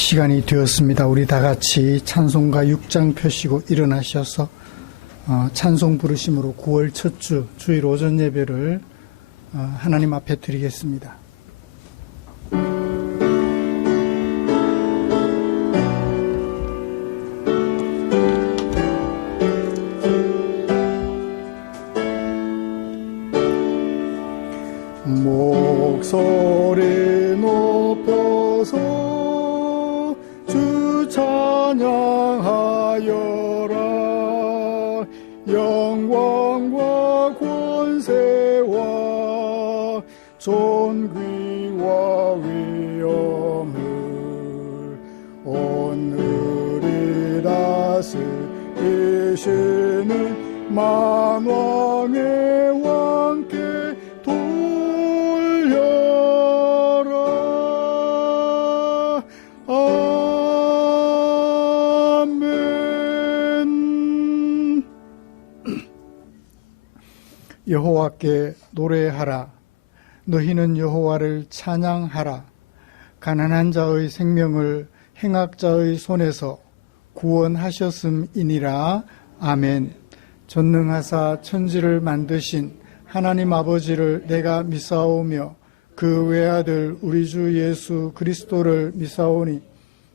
시간이 되었습니다. 우리 다 같이 찬송가 6장 펴시고 일어나셔서 찬송 부르심으로 9월 첫 주 주일 오전 예배를 하나님 앞에 드리겠습니다. 목소리 높여서 주 찬양하여라. 영광과 권세와 존귀와 위엄을 오늘이 다스리시는 만왕의 왕께 여호와께 노래하라. 너희는 여호와를 찬양하라. 가난한 자의 생명을 행악자의 손에서 구원하셨음이니라. 아멘. 전능하사 천지를 만드신 하나님 아버지를 내가 믿사오며 그 외아들 우리 주 예수 그리스도를 믿사오니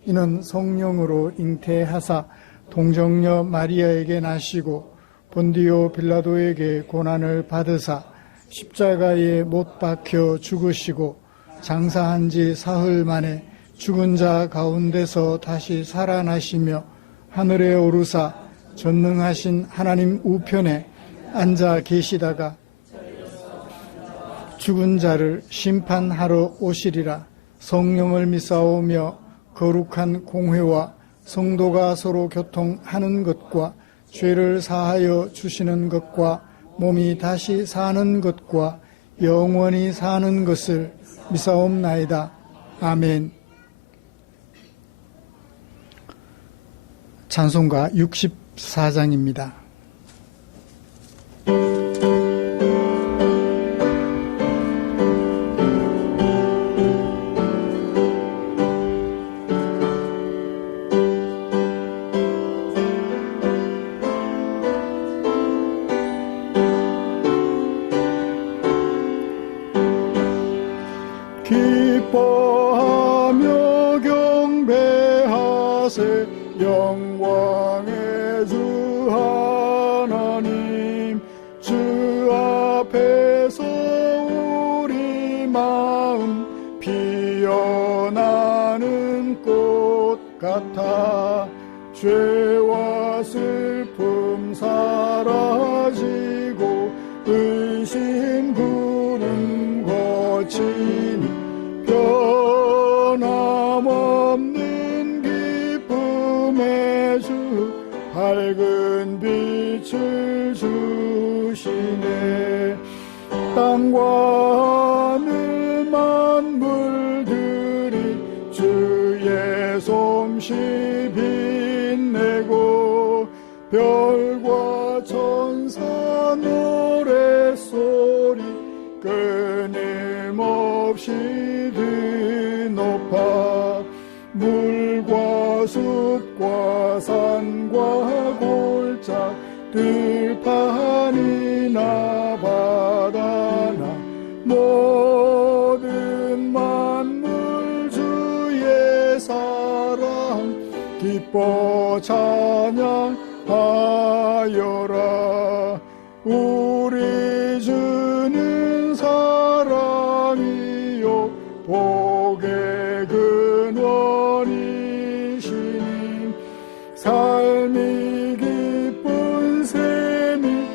이는 성령으로 잉태하사 동정녀 마리아에게 나시고 본디오 빌라도에게 고난을 받으사 십자가에 못 박혀 죽으시고 장사한 지 사흘 만에 죽은 자 가운데서 다시 살아나시며 하늘에 오르사 전능하신 하나님 우편에 앉아 계시다가 죽은 자를 심판하러 오시리라. 성령을 믿사오며 거룩한 공회와 성도가 서로 교통하는 것과 죄를 사하여 주시는 것과 몸이 다시 사는 것과 영원히 사는 것을 믿사옵나이다. 아멘. 찬송가 64장입니다. 기뻐하며 경배하세 영광의 주 하나님. 주 앞에서 우리 마음 피어나는 꽃 같아 죄와 슬픔 사라지고 의심 구름 거치니 변함없는 기쁨의 주 밝은 빛을 주시네. 땅과 하늘 만물들이 주의 솜씨 빛내고 별과 천사 노랫소리 끊임없이 드높아 물과 숲과 산과 골짜 들판이나 바다나 모든 만물 주의 사랑 기뻐 찬양하여라. 우리 주는 사랑이요 복의 근원이시니 삶이 기쁜 셈이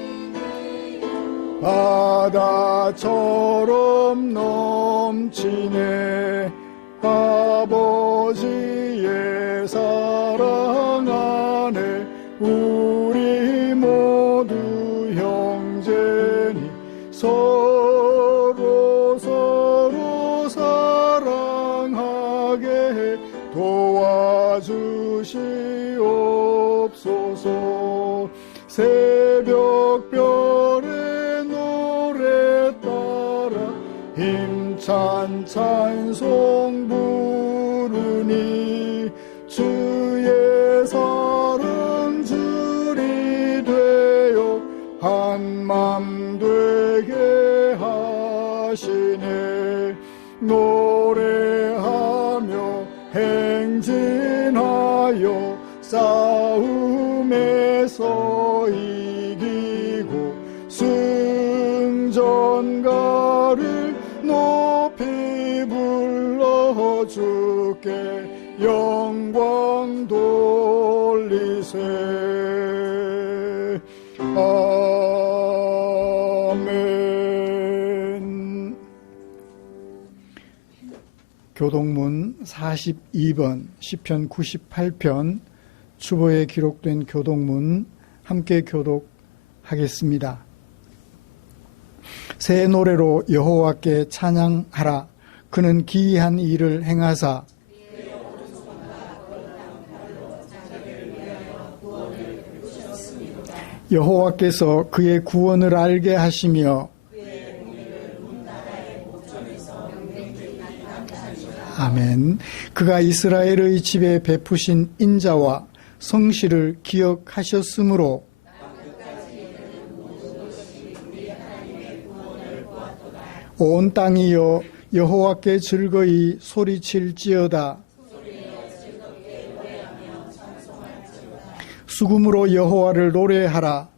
바다처럼 넘치네. 아버지의 사랑 안에 우리 모두 형제니 서로 사랑하게 도와주시옵소서. 새벽별의 노래 따라 힘찬 찬송 부르니 주의 사랑 줄이 되어 한맘 되게 하시네. 노래하며 행진하여 싸움에서 이기고 승전가를 높이 불러 주께 영광 돌리세. 아멘. 교독문 42번, 시편 98편 추보에 기록된 교독문 함께 교독하겠습니다. 새 노래로 여호와께 찬양하라. 그는 기이한 일을 행하사 여호와께서 그의 구원을 알게 하시며 아멘. 그가 이스라엘의 집에 베푸신 인자와 성실을 기억하셨으므로 온 땅이여 여호와께 즐거이 소리칠지어다. 수금으로 여호와를 노래하라.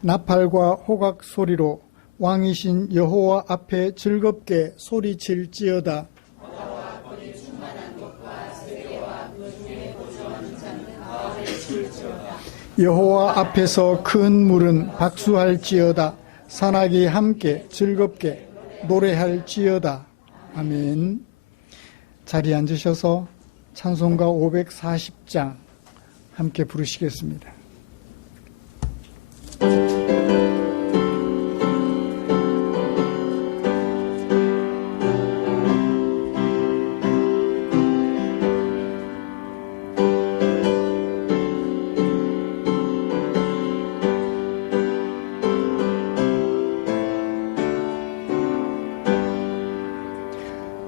나팔과 호각 소리로 왕이신 여호와 앞에 즐겁게 소리칠지어다. 여호와 앞에서 큰 물은 박수할지어다. 산악이 함께 즐겁게 노래할지어다. 아멘. 자리에 앉으셔서 찬송가 540장 함께 부르시겠습니다.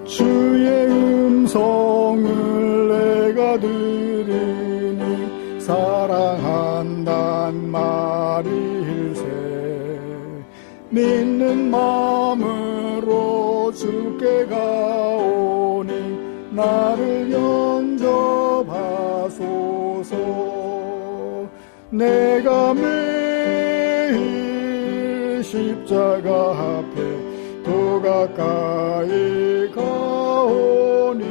주의 음성을 내가 들으니 사랑한단 말일세. 믿는 마음으로 주께 가오니 나를 영접하소서. 내가 매일 십자가 앞에 더 가까이 가오니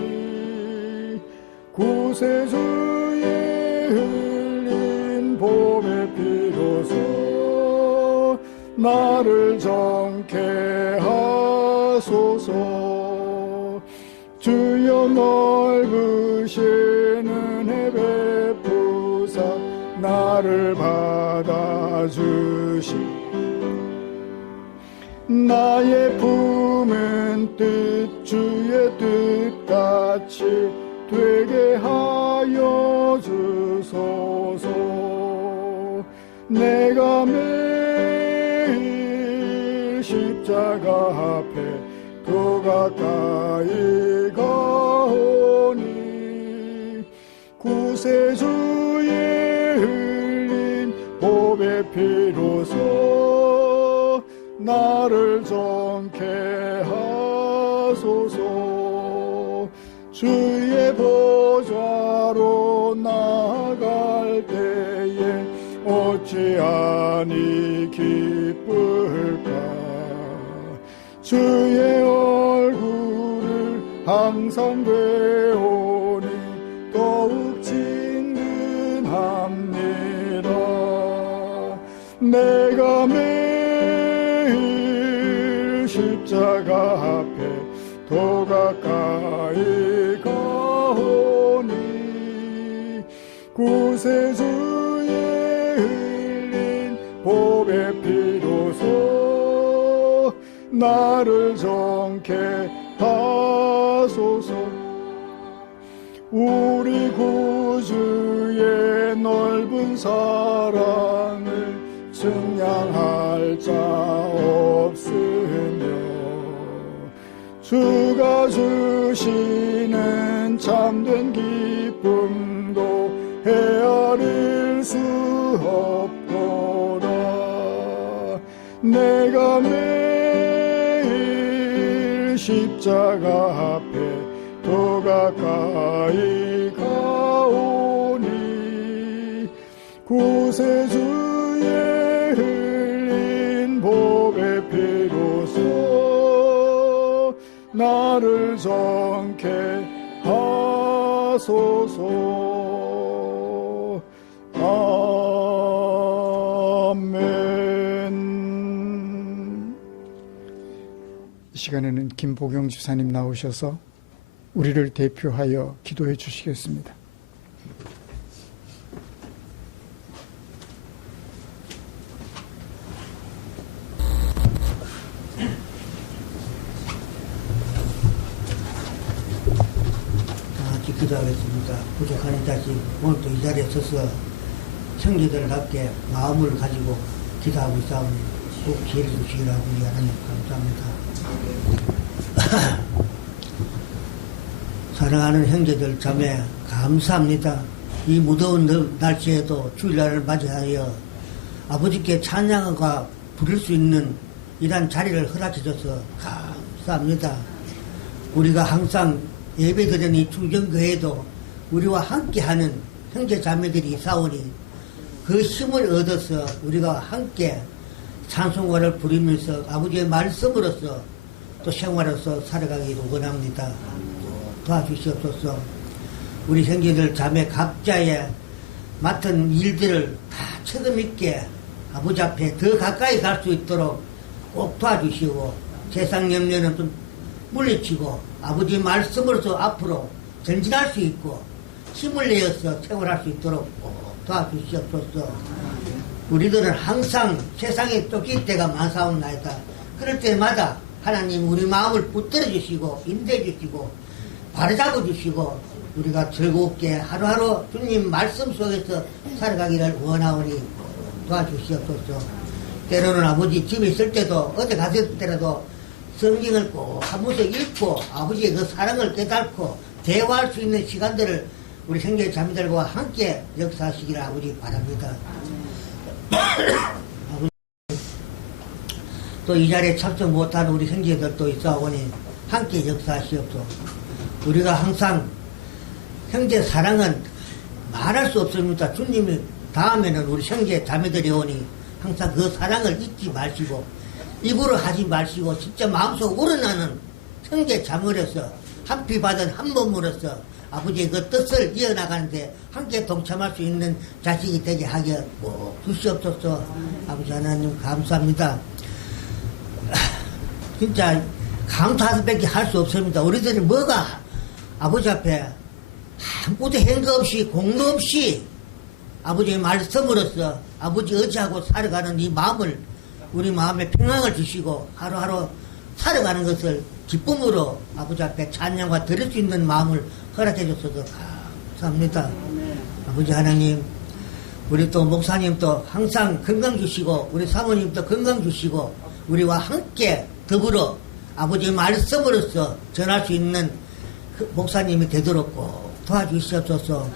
구세주의 흘린 봄의 피로서 나를 정케 하소서. 주여 넓으신 은혜 베푸사 나를 받아주시. 나의 품은 뜻 주의 뜻같이 되게 하여 주소서. 내가 매일 십자가 앞에 더 가까이 가오니 구세주의 흘린 봄의 피로서 나를 정케 하소서. 주의 보좌로 나아갈 때에 어찌하니 기쁠까. 주의 얼굴을 항상 배우니 더욱 친근합니다. 내가 매일 십자가 앞에 더 가까이 가오니 구세주의 흘린 봄의 피로서 나를 정케 하소서. 우리 구주의 넓은 사랑을 증량할 자 없으며 주가 주시는 참된 기쁨도 헤아릴 수 없도다. 내가 매일 십자가 앞에 더 가까이 가오니 구세주의 흘린 복의 피로써 나를 정케 하소서. 아멘. 이 시간에는 김보경 집사님 나오셔서 우리를 대표하여 기도해 주시겠습니다. 기도하겠습니다. 부족한 자식 오늘도 이 자리에 서서 형제들답게 마음을 가지고 기도하고 있사오니 꼭 기회를 주시기라고 하나님 감사합니다. 사랑하는 형제들 자매 감사합니다. 이 무더운 날씨에도 주일날을 맞이하여 아버지께 찬양과 부를 수 있는 이런 자리를 허락해 줘서 감사합니다. 우리가 항상 예배드리는 이 충정교회도 우리와 함께하는 형제 자매들이 싸우니 그 힘을 얻어서 우리가 함께 찬송가를 부르면서 아버지의 말씀으로서 또 생활로서 살아가기를 원합니다. 도와주시옵소서. 우리 형제들 자매 각자의 맡은 일들을 다 책임 있게 아버지 앞에 더 가까이 갈 수 있도록 꼭 도와주시고 세상 염려는 좀 물리치고 아버지 말씀으로서 앞으로 전진할 수 있고 힘을 내어서 생활할 수 있도록 도와주시옵소서. 우리들은 항상 세상에 쫓길 때가 많사옵나이다. 그럴 때마다 하나님 우리 마음을 붙들어 주시고 인도해 주시고 바로잡아 주시고 우리가 즐겁게 하루하루 주님 말씀 속에서 살아가기를 원하오니 도와주시옵소서. 때로는 아버지 집에 있을 때도 어디 갔을 때라도 성경을 꼭 한 번씩 읽고 아버지의 그 사랑을 깨닫고 대화할 수 있는 시간들을 우리 형제 자매들과 함께 역사하시기를 아버지 바랍니다. 또 이 자리에 참석 못하는 우리 형제들도 있어오니 함께 역사하시옵소서. 우리가 항상 형제 사랑은 말할 수 없습니다. 주님이 다음에는 우리 형제 자매들이 오니 항상 그 사랑을 잊지 마시고 입으로 하지 마시고 진짜 마음속 우러나는 형제 자매로서 한 피 받은 한 몸으로서 아버지의 그 뜻을 이어나가는데 함께 동참할 수 있는 자식이 되게 하게 주시옵소서. 아버지 하나님 감사합니다. 진짜 감사할 밖에 할 수 없습니다. 우리들이 뭐가 아버지 앞에 아무것도 행거 없이 공로 없이 아버지의 말씀으로서 아버지 의지하고 살아가는 이 마음을 우리 마음에 평안을 주시고 하루하루 살아가는 것을 기쁨으로 아버지 앞에 찬양과 드릴 수 있는 마음을 허락해 주셔서 감사합니다. 아버지 하나님, 우리 또 목사님도 항상 건강 주시고 우리 사모님도 건강 주시고 우리와 함께 더불어 아버지의 말씀으로서 전할 수 있는 그 목사님이 되도록 꼭 도와주시옵소서.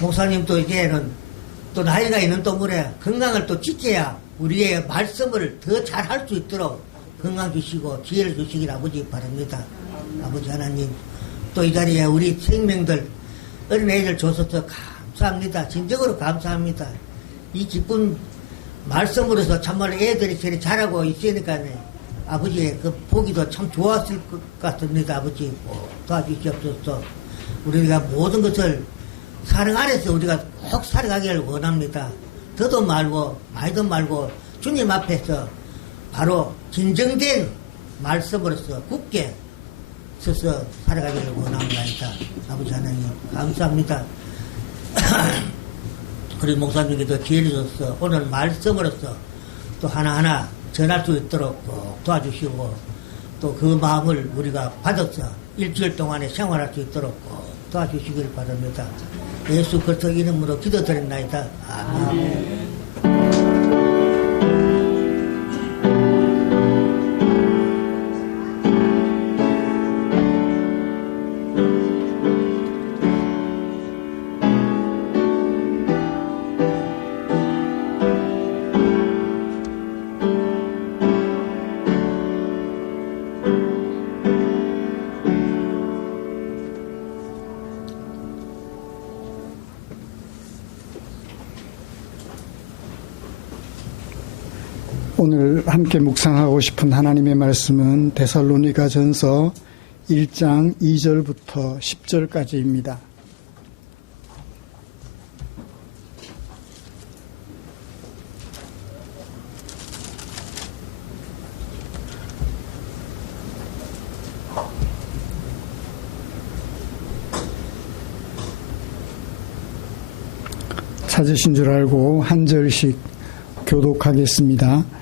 목사님도 이제는 또 나이가 있는 동물에 건강을 또 지켜야 우리의 말씀을 더 잘할 수 있도록 건강 주시고 기회를 주시길 아버지 바랍니다. 아버지 하나님, 또 이 자리에 우리 생명들 어린애들 줘서서 감사합니다. 진정으로 감사합니다. 이 기쁜 말씀으로서 참말로 애들이 저리 잘하고 있으니까 아버지의 그 보기도 참 좋았을 것 같습니다. 아버지 도와주시옵소서. 우리가 모든 것을 사랑 안에서 우리가 꼭 살아가기를 원합니다. 더도 말고 말도 말고 주님 앞에서 바로 진정된 말씀으로서 굳게 서서 살아가기를 원합니다. 아버지 하나님 감사합니다. 우리 목사님께도 기회를 줘서 오늘 말씀으로서 또 하나하나 전할 수 있도록 도와주시고 또 그 마음을 우리가 받아서 일주일 동안에 생활할 수 있도록 도와주시길 바랍니다. 예수 그리스도 이름으로 기도드립니다. 아멘. 오늘 함께 묵상하고 싶은 하나님의 말씀은 데살로니가전서 1장 2절부터 10절까지입니다. 찾으신 줄 알고 한 절씩 교독하겠습니다.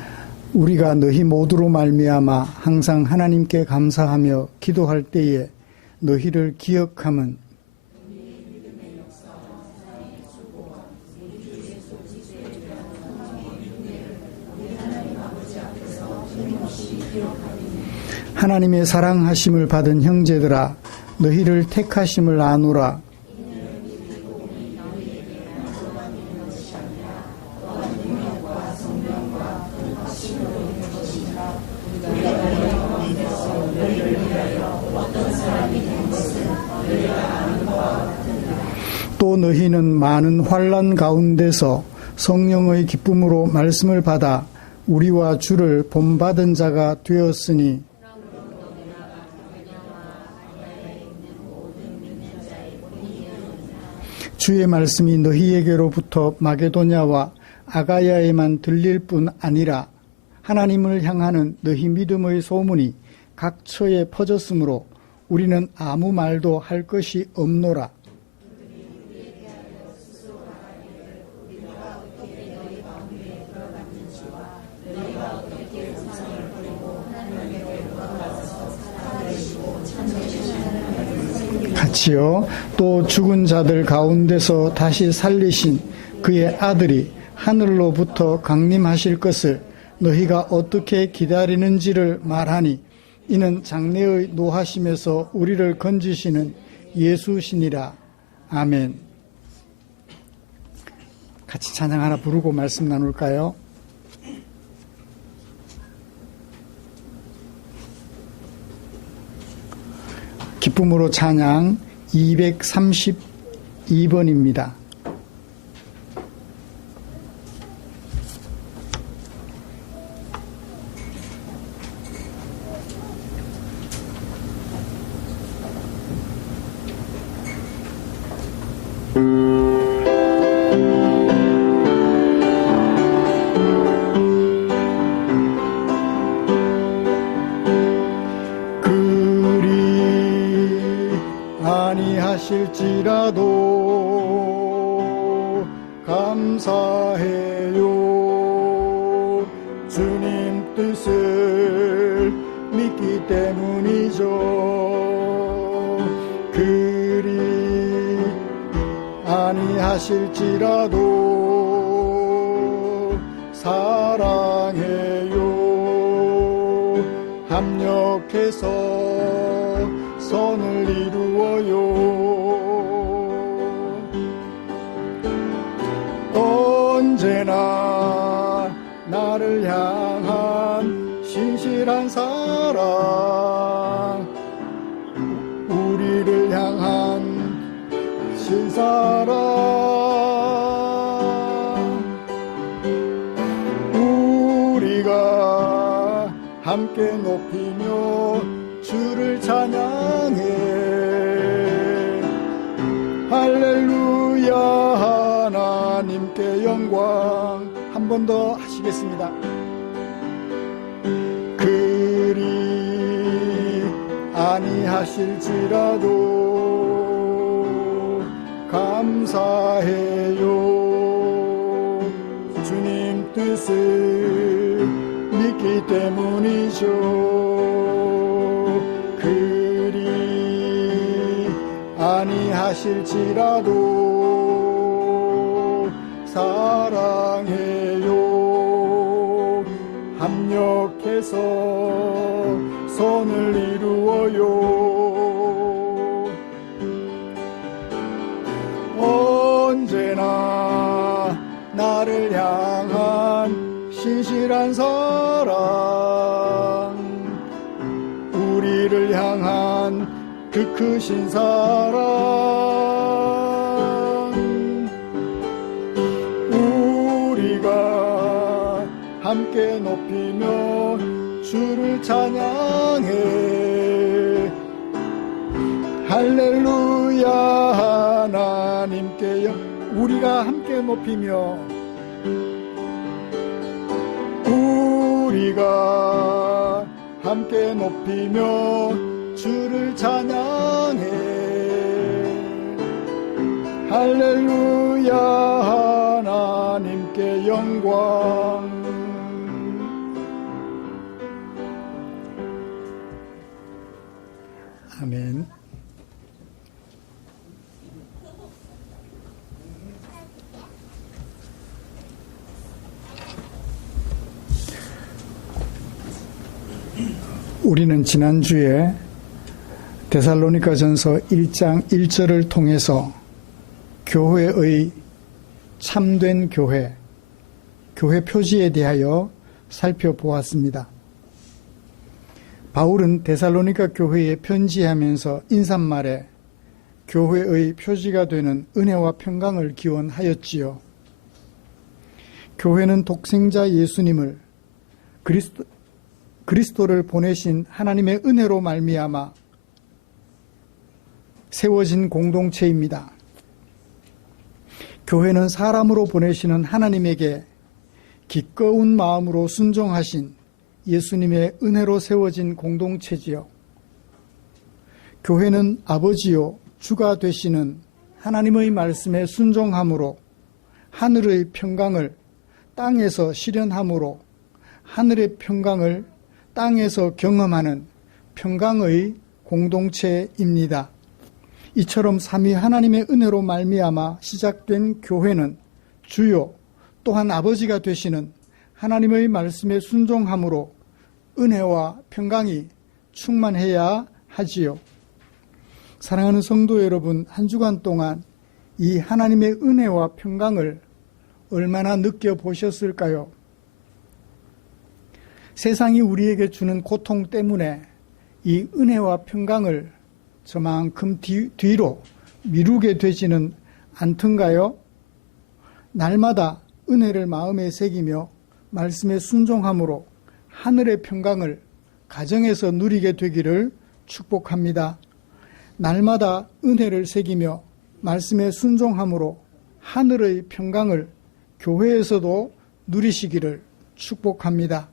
우리가 너희 모두로 말미암아 항상 하나님께 감사하며 기도할 때에 너희를 기억함은 하나님의 사랑하심을 받은 형제들아 너희를 택하심을 아노라. 또 너희는 많은 환난 가운데서 성령의 기쁨으로 말씀을 받아 우리와 주를 본받은 자가 되었으니 주의 말씀이 너희에게로부터 마게도냐와 아가야에만 들릴 뿐 아니라 하나님을 향하는 너희 믿음의 소문이 각처에 퍼졌으므로 우리는 아무 말도 할 것이 없노라. 같이요. 또 죽은 자들 가운데서 다시 살리신 그의 아들이 하늘로부터 강림하실 것을 너희가 어떻게 기다리는지를 말하니 이는 장래의 노하심에서 우리를 건지시는 예수시니라. 아멘. 같이 찬양 하나 부르고 말씀 나눌까요? 기쁨으로 찬양 232번입니다. 하실지라도 감사해요. 주님 뜻을 믿기 때문이죠. 그리 아니하실지라도 사랑해요. 합력해서 선을 이루어요. 언제나 나를 향한 신실한 사랑, 우리를 향한 신사랑, 우리가 함께 높이며 주를 찬양해. 할렐루야. 하나님께 영광. 한 번 더 하시겠습니다. 그리 아니하실지라도 감사해요. 주님 뜻을 믿기 때문이죠. 그리 아니하실지라도 사랑해요. 합력해서 선을 이루어요. 언제나 나를 향한 신실한 사랑, 우리를 향한 그 크신 사랑, 함께 높이 주를 찬양해. 할렐루야. 하나님께 우리가 함께 높이며 우리가 함께 높이며 주를 찬양해. 할렐루야. 하나님께 영광. 아멘. 우리는 지난주에 데살로니가전서 1장 1절을 통해서 교회의 참된 교회 표지에 대하여 살펴보았습니다. 바울은 데살로니가 교회에 편지하면서 인사말에 교회의 표지가 되는 은혜와 평강을 기원하였지요. 교회는 독생자 예수님을 그리스도를 보내신 하나님의 은혜로 말미암아 세워진 공동체입니다. 교회는 사람으로 보내시는 하나님에게 기꺼운 마음으로 순종하신 예수님의 은혜로 세워진 공동체지요. 교회는 아버지요 주가 되시는 하나님의 말씀에 순종함으로 하늘의 평강을 땅에서 실현함으로 하늘의 평강을 땅에서 경험하는 평강의 공동체입니다. 이처럼 삼위 하나님의 은혜로 말미암아 시작된 교회는 주요 또한 아버지가 되시는 하나님의 말씀에 순종함으로 은혜와 평강이 충만해야 하지요. 사랑하는 성도 여러분, 한 주간 동안 이 하나님의 은혜와 평강을 얼마나 느껴보셨을까요? 세상이 우리에게 주는 고통 때문에 이 은혜와 평강을 저만큼 뒤로 미루게 되지는 않던가요? 날마다 은혜를 마음에 새기며 말씀에 순종함으로 하늘의 평강을 가정에서 누리게 되기를 축복합니다. 날마다 은혜를 새기며 말씀에 순종함으로 하늘의 평강을 교회에서도 누리시기를 축복합니다.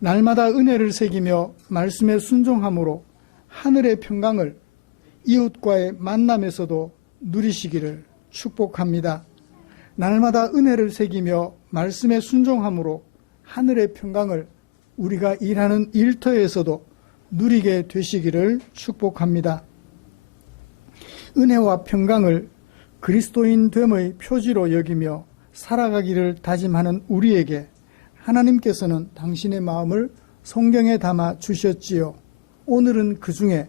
날마다 은혜를 새기며 말씀에 순종함으로 하늘의 평강을 이웃과의 만남에서도 누리시기를 축복합니다. 날마다 은혜를 새기며 말씀에 순종함으로 하늘의 평강을 우리가 일하는 일터에서도 누리게 되시기를 축복합니다. 은혜와 평강을 그리스도인 됨의 표지로 여기며 살아가기를 다짐하는 우리에게 하나님께서는 당신의 마음을 성경에 담아 주셨지요. 오늘은 그 중에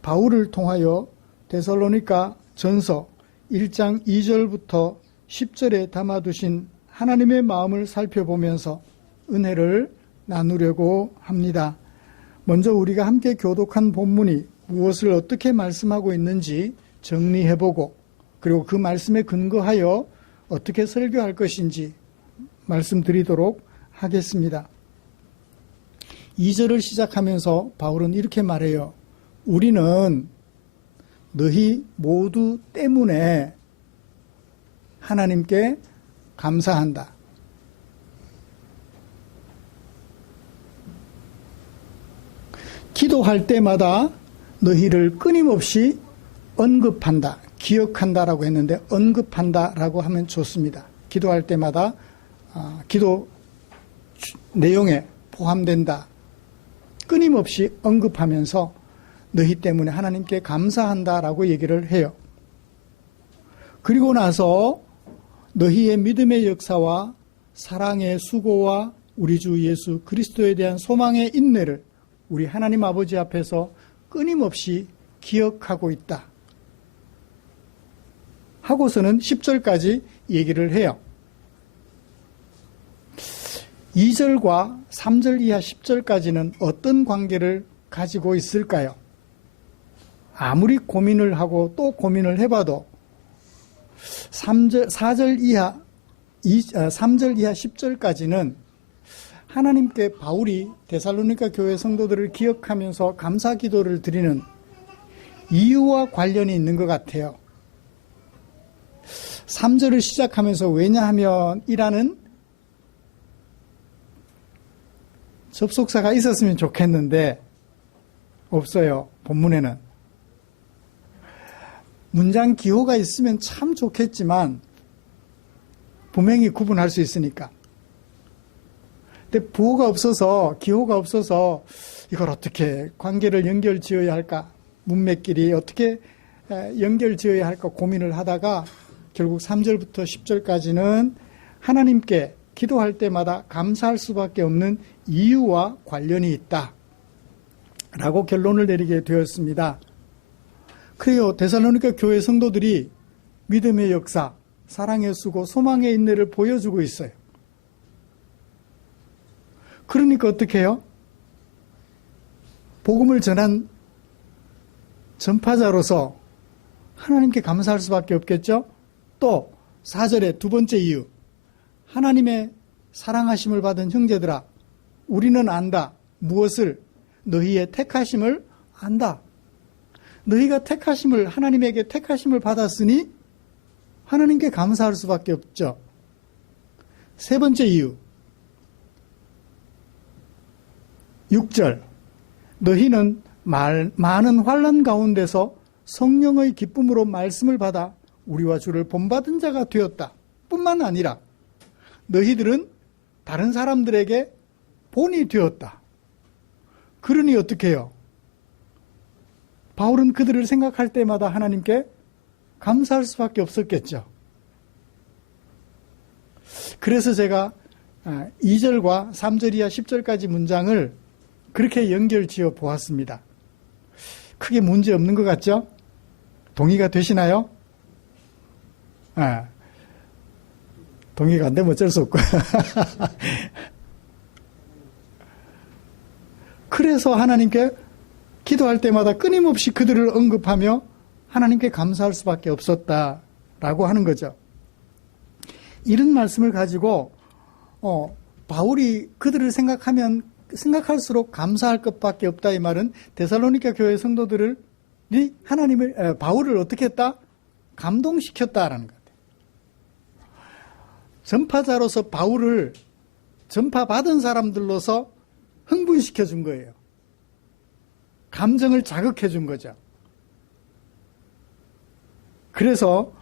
바울을 통하여 데살로니가 전서 1장 2절부터 10절에 담아두신 하나님의 마음을 살펴보면서 은혜를 나누려고 합니다. 먼저 우리가 함께 교독한 본문이 무엇을 어떻게 말씀하고 있는지 정리해보고, 그리고 그 말씀에 근거하여 어떻게 설교할 것인지 말씀드리도록 하겠습니다. 2절을 시작하면서 바울은 이렇게 말해요. 우리는 너희 모두 때문에 하나님께 감사한다. 기도할 때마다 너희를 끊임없이 언급한다, 기억한다라고 했는데 언급한다라고 하면 좋습니다. 기도할 때마다 기도 내용에 포함된다. 끊임없이 언급하면서 너희 때문에 하나님께 감사한다라고 얘기를 해요. 그리고 나서 너희의 믿음의 역사와 사랑의 수고와 우리 주 예수 그리스도에 대한 소망의 인내를 우리 하나님 아버지 앞에서 끊임없이 기억하고 있다 하고서는 10절까지 얘기를 해요. 2절과 3절 이하 10절까지는 어떤 관계를 가지고 있을까요? 아무리 고민을 하고 또 고민을 해봐도 3절 이하 10절까지는 하나님께 바울이 데살로니가 교회 성도들을 기억하면서 감사 기도를 드리는 이유와 관련이 있는 것 같아요. 3절을 시작하면서 왜냐하면 이라는 접속사가 있었으면 좋겠는데 없어요. 본문에는. 문장 기호가 있으면 참 좋겠지만 분명히 구분할 수 있으니까. 근데 부호가 없어서, 기호가 없어서 이걸 어떻게 관계를 연결 지어야 할까, 문맥끼리 어떻게 연결 지어야 할까 고민을 하다가 결국 3절부터 10절까지는 하나님께 기도할 때마다 감사할 수밖에 없는 이유와 관련이 있다 라고 결론을 내리게 되었습니다. 그래요. 데살로니가 교회 성도들이 믿음의 역사, 사랑의 수고, 소망의 인내를 보여주고 있어요. 그러니까 어떻게 해요? 복음을 전한 전파자로서 하나님께 감사할 수밖에 없겠죠? 또 4절의 두 번째 이유, 하나님의 사랑하심을 받은 형제들아, 우리는 안다. 무엇을? 너희의 택하심을 안다. 너희가 택하심을, 하나님에게 택하심을 받았으니 하나님께 감사할 수밖에 없죠. 세 번째 이유, 6절, 너희는 많은 환난 가운데서 성령의 기쁨으로 말씀을 받아 우리와 주를 본받은 자가 되었다. 뿐만 아니라 너희들은 다른 사람들에게 본이 되었다. 그러니 어떻게 해요? 바울은 그들을 생각할 때마다 하나님께 감사할 수밖에 없었겠죠. 그래서 제가 2절과 3절 이하 10절까지 문장을 그렇게 연결 지어 보았습니다. 크게 문제 없는 것 같죠? 동의가 되시나요? 동의가 안 되면 어쩔 수 없고. 그래서 하나님께 기도할 때마다 끊임없이 그들을 언급하며 하나님께 감사할 수밖에 없었다라고 하는 거죠. 이런 말씀을 가지고 바울이 그들을 생각할수록 감사할 것밖에 없다 이 말은 데살로니가 교회 성도들이 바울을 어떻게 했다? 감동시켰다라는 것 같아요. 전파자로서 바울을 전파받은 사람들로서 흥분시켜 준 거예요. 감정을 자극해 준 거죠. 그래서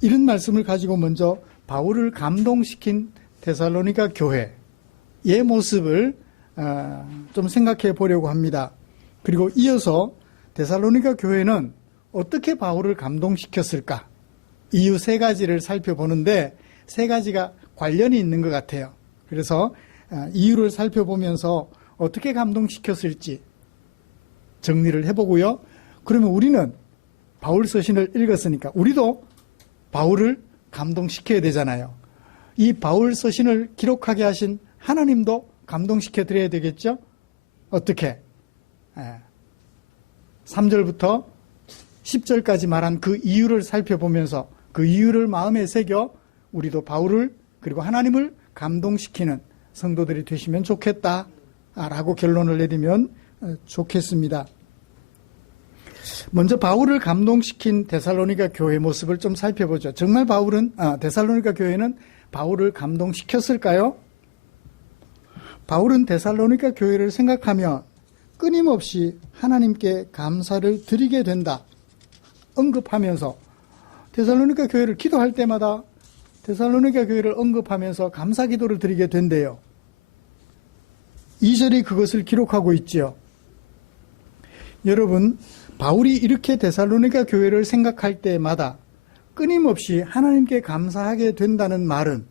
이런 말씀을 가지고 먼저 바울을 감동시킨 데살로니가 교회의 모습을 좀 생각해 보려고 합니다. 그리고 이어서 데살로니가 교회는 어떻게 바울을 감동시켰을까? 이유 세 가지를 살펴보는데 세 가지가 관련이 있는 것 같아요. 그래서 이유를 살펴보면서 어떻게 감동시켰을지 정리를 해보고요. 그러면 우리는 바울 서신을 읽었으니까 우리도 바울을 감동시켜야 되잖아요. 이 바울 서신을 기록하게 하신 하나님도 감동시켜 드려야 되겠죠? 어떻게? 3절부터 10절까지 말한 그 이유를 살펴보면서 그 이유를 마음에 새겨 우리도 바울을 그리고 하나님을 감동시키는 성도들이 되시면 좋겠다라고 결론을 내리면 좋겠습니다. 먼저 바울을 감동시킨 데살로니가 교회 모습을 좀 살펴보죠. 정말 데살로니가 교회는 바울을 감동시켰을까요? 바울은 데살로니가 교회를 생각하며 끊임없이 하나님께 감사를 드리게 된다 언급하면서 데살로니가 교회를 기도할 때마다 데살로니가 교회를 언급하면서 감사 기도를 드리게 된대요. 2절이 그것을 기록하고 있지요. 여러분, 바울이 이렇게 데살로니가 교회를 생각할 때마다 끊임없이 하나님께 감사하게 된다는 말은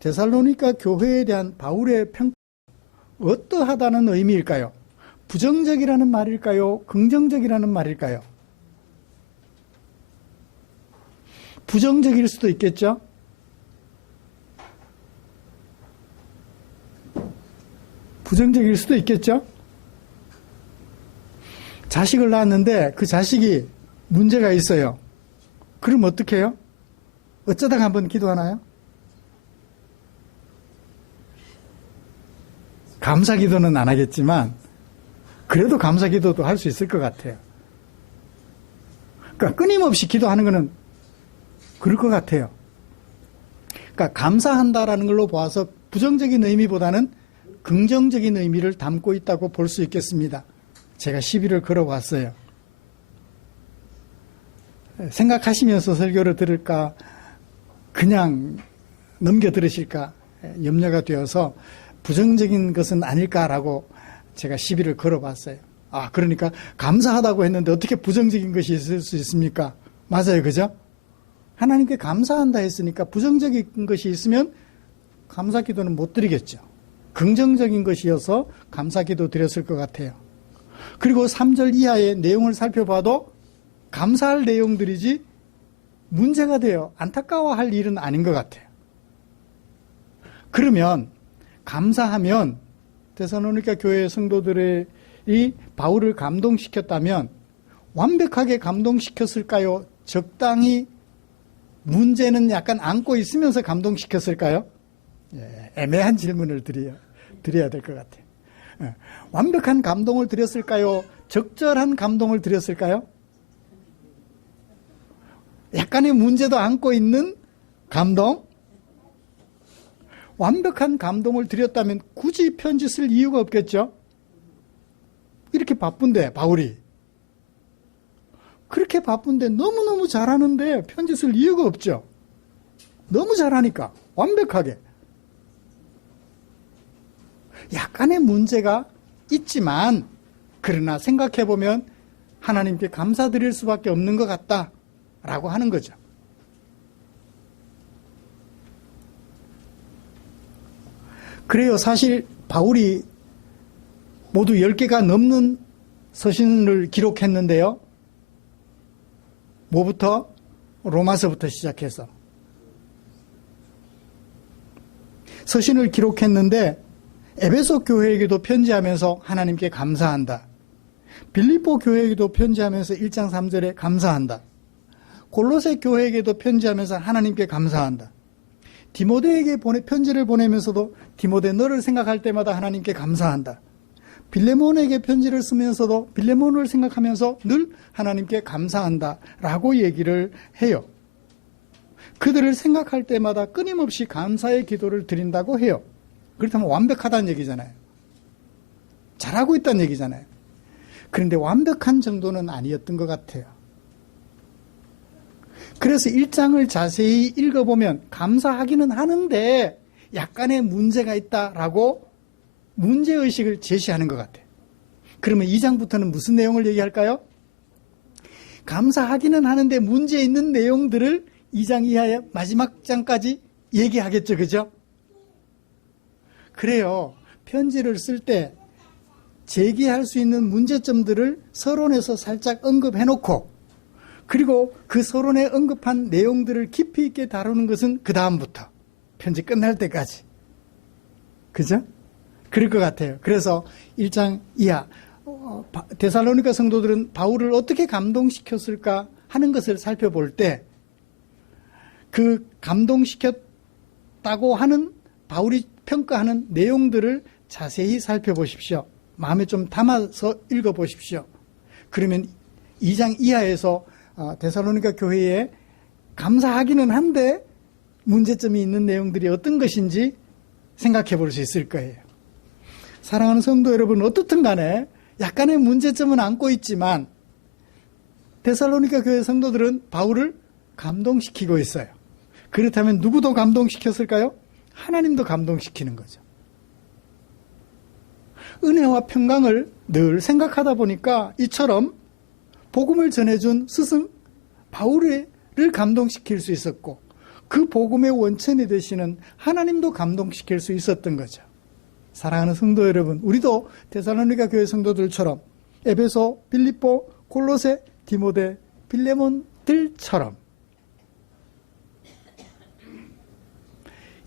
데살로니가 교회에 대한 바울의 평가 어떠하다는 의미일까요? 부정적이라는 말일까요? 긍정적이라는 말일까요? 부정적일 수도 있겠죠? 부정적일 수도 있겠죠? 자식을 낳았는데 그 자식이 문제가 있어요. 그럼 어떻게 해요? 어쩌다가 한번 기도하나요? 감사 기도는 안 하겠지만 그래도 감사 기도도 할 수 있을 것 같아요. 그러니까 끊임없이 기도하는 것은 그럴 것 같아요. 그러니까 감사한다라는 걸로 보아서 부정적인 의미보다는 긍정적인 의미를 담고 있다고 볼 수 있겠습니다. 제가 시비를 걸어봤어요. 생각하시면서 설교를 들을까 그냥 넘겨 들으실까 염려가 되어서 부정적인 것은 아닐까라고 제가 시비를 걸어봤어요. 그러니까 감사하다고 했는데 어떻게 부정적인 것이 있을 수 있습니까? 맞아요, 그죠? 하나님께 감사한다 했으니까 부정적인 것이 있으면 감사 기도는 못 드리겠죠. 긍정적인 것이어서 감사 기도 드렸을 것 같아요. 그리고 3절 이하의 내용을 살펴봐도 감사할 내용들이지 문제가 되어 안타까워할 일은 아닌 것 같아요. 그러면 감사하면 데살로니가 교회 성도들이 바울을 감동시켰다면 완벽하게 감동시켰을까요? 적당히 문제는 약간 안고 있으면서 감동시켰을까요? 애매한 질문을 드려야 될 것 같아요. 완벽한 감동을 드렸을까요? 적절한 감동을 드렸을까요? 약간의 문제도 안고 있는 감동? 완벽한 감동을 드렸다면 굳이 편지 쓸 이유가 없겠죠? 이렇게 바쁜데 바울이 그렇게 바쁜데 너무너무 잘하는데 편지 쓸 이유가 없죠. 너무 잘하니까 완벽하게. 약간의 문제가 있지만 그러나 생각해보면 하나님께 감사드릴 수밖에 없는 것 같다라고 하는 거죠. 그래요. 사실 바울이 모두 10개가 넘는 서신을 기록했는데요. 뭐부터? 로마서부터 시작해서 서신을 기록했는데 에베소 교회에게도 편지하면서 하나님께 감사한다. 빌립보 교회에게도 편지하면서 1장 3절에 감사한다. 골로새 교회에게도 편지하면서 하나님께 감사한다. 디모데에게 편지를 보내면서도 디모데 너를 생각할 때마다 하나님께 감사한다. 빌레몬에게 편지를 쓰면서도 빌레몬을 생각하면서 늘 하나님께 감사한다 라고 얘기를 해요. 그들을 생각할 때마다 끊임없이 감사의 기도를 드린다고 해요. 그렇다면 완벽하다는 얘기잖아요. 잘하고 있다는 얘기잖아요. 그런데 완벽한 정도는 아니었던 것 같아요. 그래서 1장을 자세히 읽어보면 감사하기는 하는데 약간의 문제가 있다라고 문제의식을 제시하는 것 같아요. 그러면 2장부터는 무슨 내용을 얘기할까요? 감사하기는 하는데 문제 있는 내용들을 2장 이하의 마지막 장까지 얘기하겠죠. 그죠? 그래요. 편지를 쓸 때 제기할 수 있는 문제점들을 서론에서 살짝 언급해놓고 그리고 그 서론에 언급한 내용들을 깊이 있게 다루는 것은 그 다음부터 편지 끝날 때까지. 그죠? 그럴 것 같아요. 그래서 1장 이하 데살로니가 성도들은 바울을 어떻게 감동시켰을까 하는 것을 살펴볼 때 그 감동시켰다고 하는 바울이 평가하는 내용들을 자세히 살펴보십시오. 마음에 좀 담아서 읽어보십시오. 그러면 2장 이하에서 데살로니가 교회에 감사하기는 한데 문제점이 있는 내용들이 어떤 것인지 생각해 볼 수 있을 거예요. 사랑하는 성도 여러분, 어떻든 간에 약간의 문제점은 안고 있지만 데살로니가 교회 성도들은 바울을 감동시키고 있어요. 그렇다면 누구도 감동시켰을까요? 하나님도 감동시키는 거죠. 은혜와 평강을 늘 생각하다 보니까 이처럼 복음을 전해준 스승 바울을 감동시킬 수 있었고 그 복음의 원천이 되시는 하나님도 감동시킬 수 있었던 거죠. 사랑하는 성도 여러분, 우리도 데살로니가 교회 성도들처럼 에베소, 빌립보, 골로새, 디모데, 빌레몬들처럼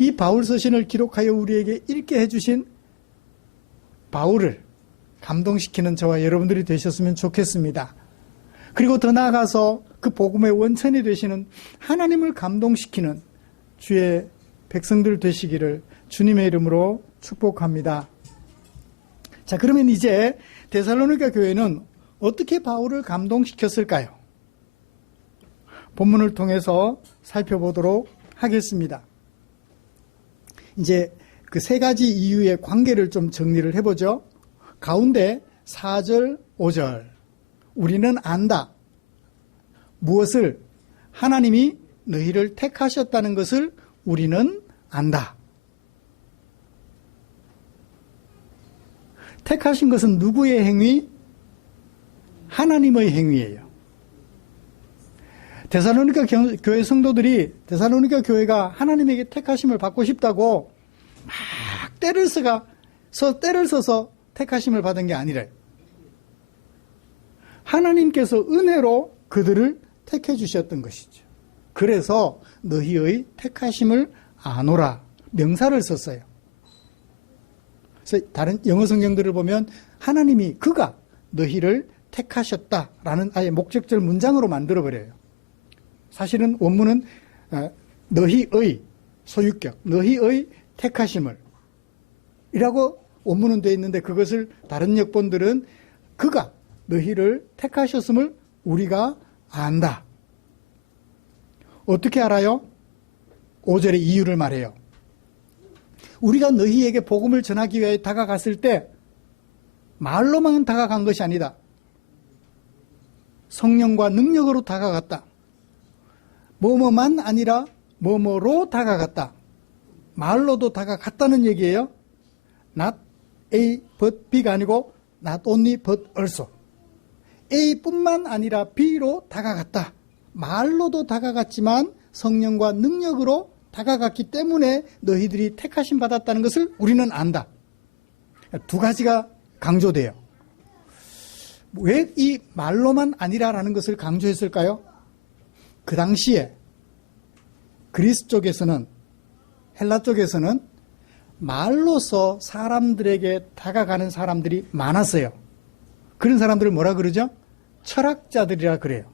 이 바울 서신을 기록하여 우리에게 읽게 해주신 바울을 감동시키는 저와 여러분들이 되셨으면 좋겠습니다. 그리고 더 나아가서 그 복음의 원천이 되시는 하나님을 감동시키는 주의 백성들 되시기를 주님의 이름으로 축복합니다. 자, 그러면 이제 데살로니가 교회는 어떻게 바울을 감동시켰을까요? 본문을 통해서 살펴보도록 하겠습니다. 이제 그 세 가지 이유의 관계를 좀 정리를 해보죠. 가운데 4절, 5절. 우리는 안다. 무엇을? 하나님이 너희를 택하셨다는 것을 우리는 안다. 택하신 것은 누구의 행위? 하나님의 행위예요. 데살로니가 교회 성도들이 데살로니가 교회가 하나님에게 택하심을 받고 싶다고 막 때를 써서 택하심을 받은 게 아니래. 하나님께서 은혜로 그들을 택해 주셨던 것이죠. 그래서 너희의 택하심을 아노라 명사를 썼어요. 그래서 다른 영어 성경들을 보면 하나님이 그가 너희를 택하셨다라는 아예 목적절 문장으로 만들어버려요. 사실은 원문은 너희의 소유격, 너희의 택하심을 이라고 원문은 되어 있는데 그것을 다른 역본들은 그가 너희를 택하셨음을 우리가 안다. 어떻게 알아요? 5절의 이유를 말해요. 우리가 너희에게 복음을 전하기 위해 다가갔을 때 말로만 다가간 것이 아니다. 성령과 능력으로 다가갔다. 뭐뭐만 아니라 뭐뭐로 다가갔다. 말로도 다가갔다는 얘기예요. Not A but B가 아니고 not only but also. A뿐만 아니라 B로 다가갔다. 말로도 다가갔지만 성령과 능력으로 다가갔기 때문에 너희들이 택하심 받았다는 것을 우리는 안다. 두 가지가 강조돼요. 왜 이 말로만 아니라라는 것을 강조했을까요? 그 당시에 그리스 쪽에서는, 헬라 쪽에서는 말로서 사람들에게 다가가는 사람들이 많았어요. 그런 사람들을 뭐라 그러죠? 철학자들이라 그래요.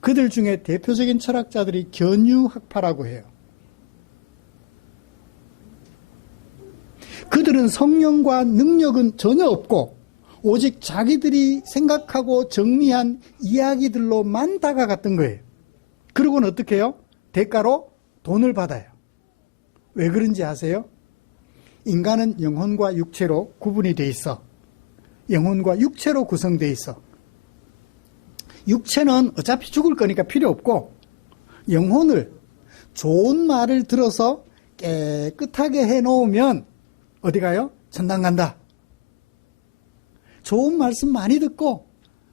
그들 중에 대표적인 철학자들이 견유학파라고 해요. 그들은 성령과 능력은 전혀 없고 오직 자기들이 생각하고 정리한 이야기들로만 다가갔던 거예요. 그러고는 어떻게 해요? 대가로 돈을 받아요. 왜 그런지 아세요? 인간은 영혼과 육체로 구분이 돼 있어. 영혼과 육체로 구성되어 있어. 육체는 어차피 죽을 거니까 필요 없고 영혼을 좋은 말을 들어서 깨끗하게 해놓으면 어디 가요? 천당 간다. 좋은 말씀 많이 듣고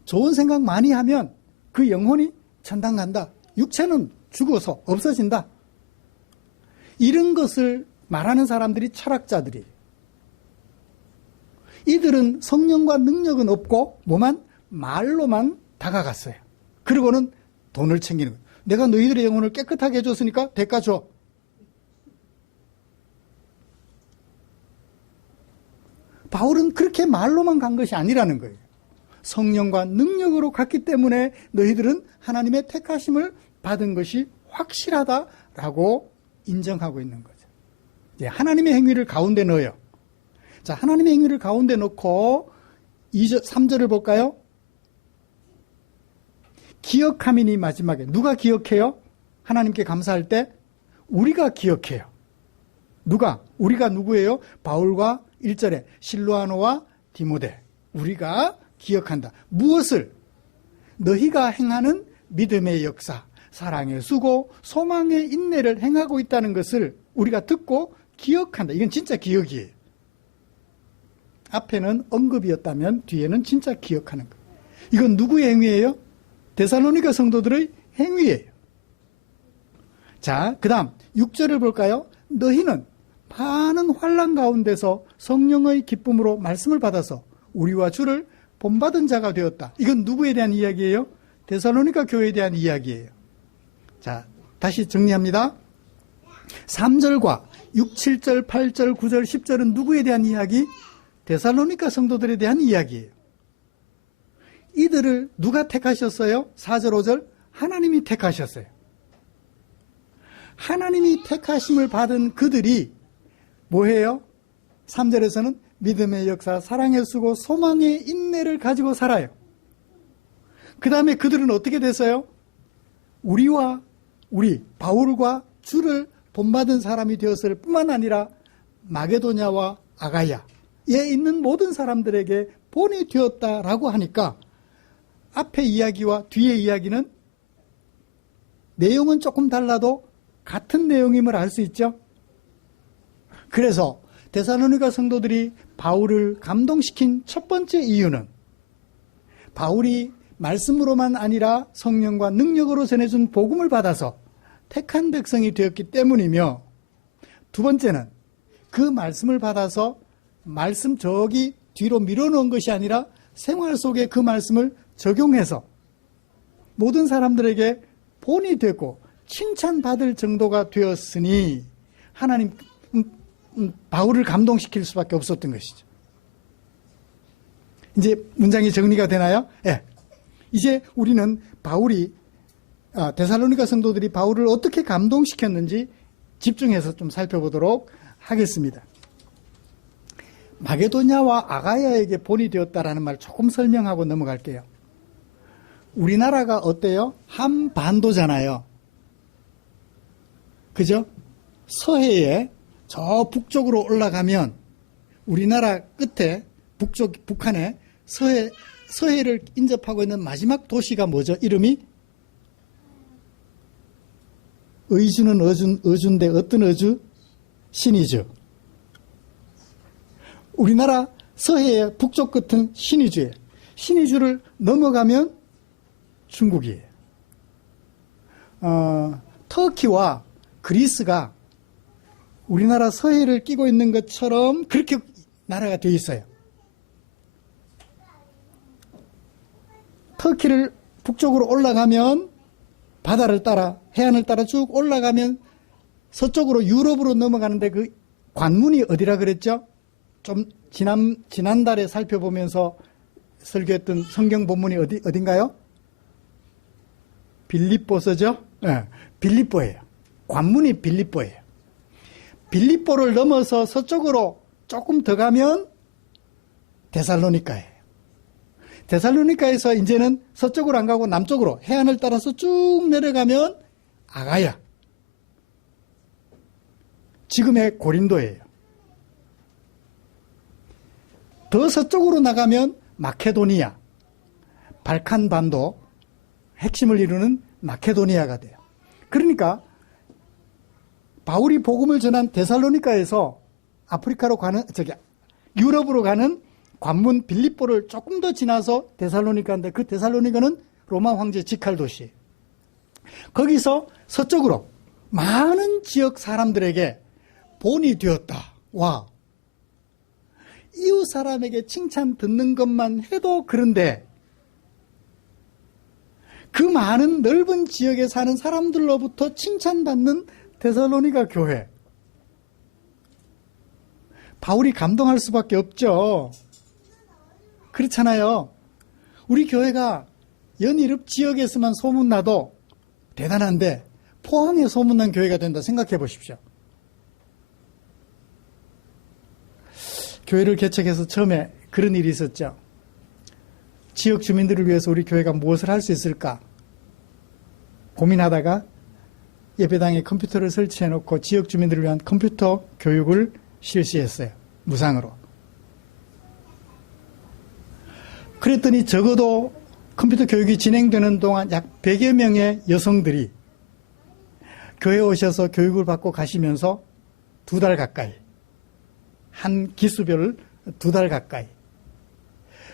좋은 생각 많이 하면 그 영혼이 천당 간다. 육체는 죽어서 없어진다. 이런 것을 말하는 사람들이 철학자들이. 이들은 성령과 능력은 없고 뭐만? 말로만 다가갔어요. 그리고는 돈을 챙기는 거예요. 내가 너희들의 영혼을 깨끗하게 해줬으니까 대가 줘. 바울은 그렇게 말로만 간 것이 아니라는 거예요. 성령과 능력으로 갔기 때문에 너희들은 하나님의 택하심을 받은 것이 확실하다라고 인정하고 있는 거죠. 하나님의 행위를 가운데 넣어요. 자, 하나님의 행위를 가운데 넣고 3절을 볼까요? 기억함이니 마지막에 누가 기억해요? 하나님께 감사할 때 우리가 기억해요. 누가? 우리가 누구예요? 바울과 1절에 실로아노와 디모데. 우리가 기억한다. 무엇을? 너희가 행하는 믿음의 역사, 사랑의 수고, 소망의 인내를 행하고 있다는 것을 우리가 듣고 기억한다. 이건 진짜 기억이에요. 앞에는 언급이었다면 뒤에는 진짜 기억하는 거예요. 이건 누구의 행위예요? 데살로니가 성도들의 행위예요. 자, 그 다음 6절을 볼까요? 너희는 많은 환난 가운데서 성령의 기쁨으로 말씀을 받아서 우리와 주를 본받은 자가 되었다. 이건 누구에 대한 이야기예요? 데살로니가 교회에 대한 이야기예요. 자, 다시 정리합니다. 3절과 6, 7절, 8절, 9절, 10절은 누구에 대한 이야기? 데살로니가 성도들에 대한 이야기예요. 이들을 누가 택하셨어요? 4절, 5절? 하나님이 택하셨어요. 하나님이 택하심을 받은 그들이 뭐해요? 3절에서는 믿음의 역사, 사랑의 수고, 소망의 인내를 가지고 살아요. 그 다음에 그들은 어떻게 됐어요? 바울과 주를 본받은 사람이 되었을 뿐만 아니라 마게도냐와 아가야에 있는 모든 사람들에게 본이 되었다라고 하니까 앞에 이야기와 뒤의 이야기는 내용은 조금 달라도 같은 내용임을 알 수 있죠. 그래서 데살로니가 성도들이 바울을 감동시킨 첫 번째 이유는 바울이 말씀으로만 아니라 성령과 능력으로 전해준 복음을 받아서 택한 백성이 되었기 때문이며, 두 번째는 그 말씀을 받아서 말씀 저기 뒤로 밀어놓은 것이 아니라 생활 속에 그 말씀을 적용해서 모든 사람들에게 본이 되고 칭찬받을 정도가 되었으니 하나님 바울을 감동시킬 수밖에 없었던 것이죠. 이제 문장이 정리가 되나요? 예. 이제 우리는 데살로니가 성도들이 바울을 어떻게 감동시켰는지 집중해서 좀 살펴보도록 하겠습니다. 마게도냐와 아가야에게 본이 되었다라는 말 조금 설명하고 넘어갈게요. 우리나라가 어때요? 한반도잖아요. 그죠? 서해에 저 북쪽으로 올라가면 우리나라 끝에 북한에 서해를 인접하고 있는 마지막 도시가 뭐죠? 이름이? 의주는 어주인데 어떤 어주? 신의주. 우리나라 서해의 북쪽 끝은 신의주예요. 신의주를 넘어가면 중국이에요. 터키와 그리스가 우리나라 서해를 끼고 있는 것처럼 그렇게 나라가 되어 있어요. 터키를 북쪽으로 올라가면 바다를 따라 해안을 따라 쭉 올라가면 서쪽으로 유럽으로 넘어가는데 그 관문이 어디라 그랬죠? 좀 지난달에 살펴보면서 설교했던 성경 본문이 어딘가요? 빌립보서죠? 네, 빌립보예요. 관문이 빌립보예요. 빌립보를 넘어서 서쪽으로 조금 더 가면 데살로니카예요. 데살로니카에서 이제는 서쪽으로 안 가고 남쪽으로 해안을 따라서 쭉 내려가면 아가야. 지금의 고린도예요. 더 서쪽으로 나가면 마케도니아, 발칸 반도 핵심을 이루는 마케도니아가 돼요. 그러니까 바울이 복음을 전한 데살로니카에서 유럽으로 가는 관문 빌립보를 조금 더 지나서 데살로니카인데 그 데살로니카는 로마 황제 직할 도시. 거기서 서쪽으로 많은 지역 사람들에게 본이 되었다. 와. 이웃 사람에게 칭찬 듣는 것만 해도 그런데 그 많은 넓은 지역에 사는 사람들로부터 칭찬받는 데살로니가 교회. 바울이 감동할 수밖에 없죠. 그렇잖아요. 우리 교회가 연이릅 지역에서만 소문나도 대단한데 포항에 소문난 교회가 된다 생각해 보십시오. 교회를 개척해서 처음에 그런 일이 있었죠. 지역 주민들을 위해서 우리 교회가 무엇을 할 수 있을까 고민하다가 예배당에 컴퓨터를 설치해 놓고 지역 주민들을 위한 컴퓨터 교육을 실시했어요. 무상으로. 그랬더니 적어도 컴퓨터 교육이 진행되는 동안 약 100여 명의 여성들이 교회에 오셔서 교육을 받고 가시면서 2달 가까이, 한 기수별 2달 가까이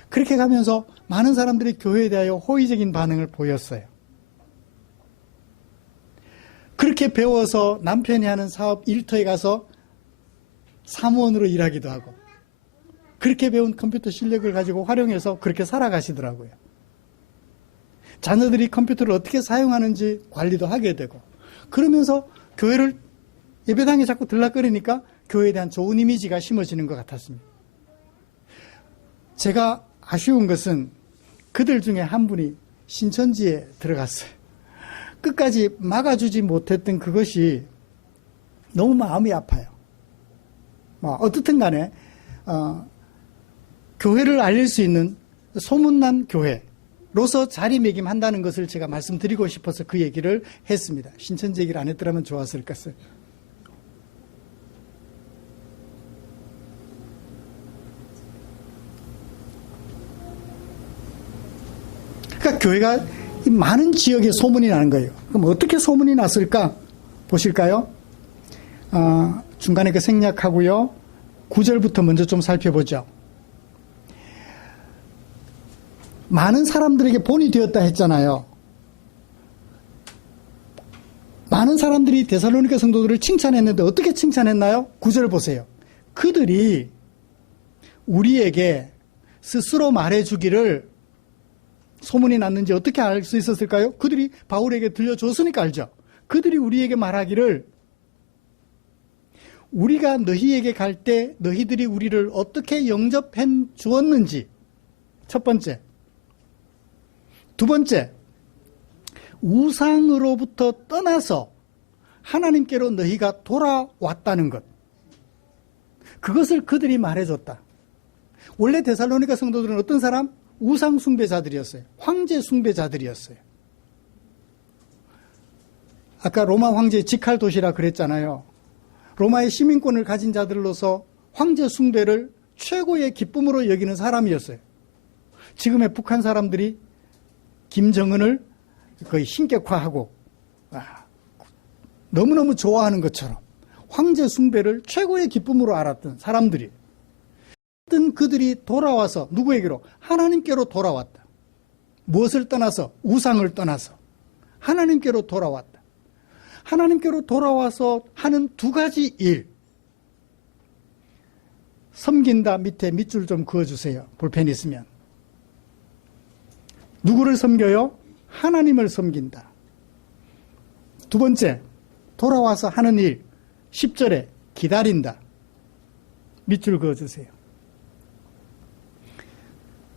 그렇게 가면서 많은 사람들이 교회에 대하여 호의적인 반응을 보였어요. 그렇게 배워서 남편이 하는 사업 일터에 가서 사무원으로 일하기도 하고 그렇게 배운 컴퓨터 실력을 가지고 활용해서 그렇게 살아가시더라고요. 자녀들이 컴퓨터를 어떻게 사용하는지 관리도 하게 되고 그러면서 교회를 예배당에 자꾸 들락거리니까 교회에 대한 좋은 이미지가 심어지는 것 같았습니다. 제가 아쉬운 것은 그들 중에 한 분이 신천지에 들어갔어요. 끝까지 막아주지 못했던 그것이 너무 마음이 아파요. 어떻든 간에 교회를 알릴 수 있는 소문난 교회로서 자리매김한다는 것을 제가 말씀드리고 싶어서 그 얘기를 했습니다. 신천지 얘기를 안 했더라면 좋았을 것을. 그러니까 교회가 많은 지역에 소문이 나는 거예요. 그럼 어떻게 소문이 났을까? 보실까요? 중간에 그 생략하고요. 9절부터 먼저 좀 살펴보죠. 많은 사람들에게 본이 되었다 했잖아요. 많은 사람들이 데살로니가 성도들을 칭찬했는데 어떻게 칭찬했나요? 9절 보세요. 그들이 우리에게 스스로 말해주기를 소문이 났는지 어떻게 알 수 있었을까요? 그들이 바울에게 들려줬으니까 알죠. 그들이 우리에게 말하기를 우리가 너희에게 갈 때 너희들이 우리를 어떻게 영접해 주었는지 첫 번째. 두 번째, 우상으로부터 떠나서 하나님께로 너희가 돌아왔다는 것. 그것을 그들이 말해줬다. 원래 데살로니가 성도들은 어떤 사람? 우상 숭배자들이었어요. 황제 숭배자들이었어요. 아까 로마 황제의 직할 도시라 그랬잖아요. 로마의 시민권을 가진 자들로서 황제 숭배를 최고의 기쁨으로 여기는 사람이었어요. 지금의 북한 사람들이 김정은을 거의 신격화하고 너무너무 좋아하는 것처럼 황제 숭배를 최고의 기쁨으로 알았던 사람들이 그들이 돌아와서 누구에게로? 하나님께로 돌아왔다. 무엇을 떠나서? 우상을 떠나서 하나님께로 돌아왔다. 하나님께로 돌아와서 하는 두 가지 일. 섬긴다 밑에 밑줄 좀 그어주세요. 볼펜 있으면. 누구를 섬겨요? 하나님을 섬긴다. 두 번째, 돌아와서 하는 일. 10절에 기다린다. 밑줄 그어주세요.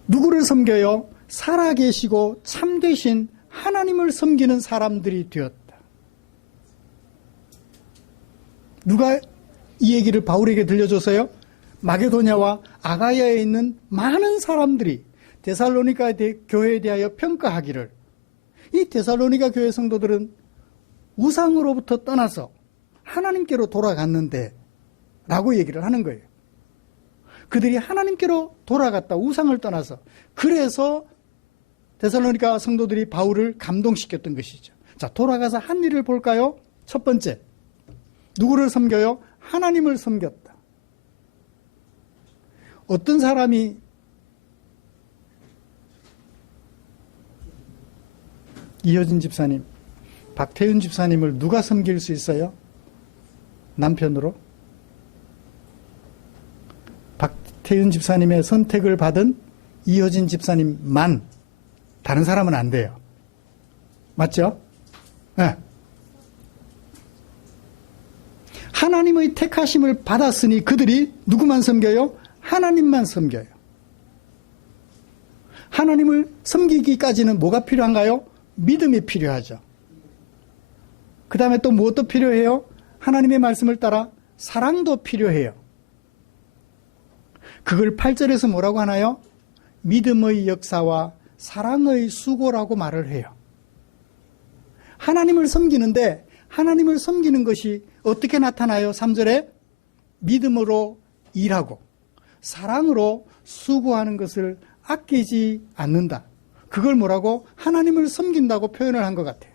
누구를 섬겨요? 살아계시고 참되신 하나님을 섬기는 사람들이 되었다. 누가 이 얘기를 바울에게 들려줘서요? 마게도냐와 아가야에 있는 많은 사람들이 데살로니가 교회에 대하여 평가하기를 이 데살로니가 교회 성도들은 우상으로부터 떠나서 하나님께로 돌아갔는데 라고 얘기를 하는 거예요. 그들이 하나님께로 돌아갔다. 우상을 떠나서. 그래서 데살로니가 성도들이 바울을 감동시켰던 것이죠. 자, 돌아가서 한 일을 볼까요? 첫 번째, 누구를 섬겨요? 하나님을 섬겼다. 어떤 사람이 이효진 집사님, 박태윤 집사님을 누가 섬길 수 있어요? 남편으로? 박태윤 집사님의 선택을 받은 이효진 집사님만, 다른 사람은 안 돼요. 맞죠? 네. 하나님의 택하심을 받았으니 그들이 누구만 섬겨요? 하나님만 섬겨요. 하나님을 섬기기까지는 뭐가 필요한가요? 믿음이 필요하죠. 그 다음에 또 무엇도 필요해요? 하나님의 말씀을 따라 사랑도 필요해요. 그걸 8절에서 뭐라고 하나요? 믿음의 역사와 사랑의 수고라고 말을 해요. 하나님을 섬기는데 하나님을 섬기는 것이 어떻게 나타나요? 3절에 믿음으로 일하고 사랑으로 수고하는 것을 아끼지 않는다. 그걸 뭐라고? 하나님을 섬긴다고 표현을 한 것 같아요.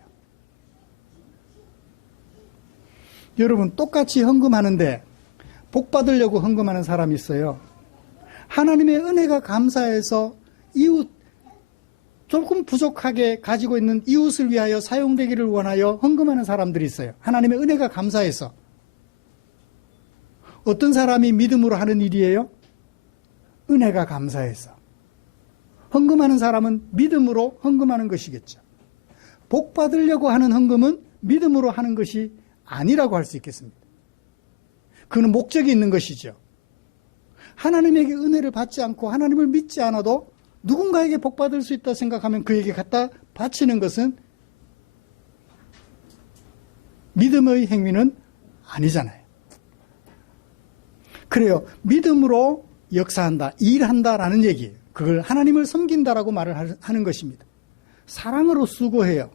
여러분, 똑같이 헌금하는데 복 받으려고 헌금하는 사람이 있어요. 하나님의 은혜가 감사해서 이웃, 조금 부족하게 가지고 있는 이웃을 위하여 사용되기를 원하여 헌금하는 사람들이 있어요. 하나님의 은혜가 감사해서. 어떤 사람이 믿음으로 하는 일이에요? 은혜가 감사해서. 헌금하는 사람은 믿음으로 헌금하는 것이겠죠. 복 받으려고 하는 헌금은 믿음으로 하는 것이 아니라고 할 수 있겠습니다. 그는 목적이 있는 것이죠. 하나님에게 은혜를 받지 않고 하나님을 믿지 않아도 누군가에게 복 받을 수 있다 생각하면 그에게 갖다 바치는 것은 믿음의 행위는 아니잖아요. 그래요. 믿음으로 역사한다, 일한다라는 얘기예요. 그걸 하나님을 섬긴다라고 말을 하는 것입니다. 사랑으로 수고해요.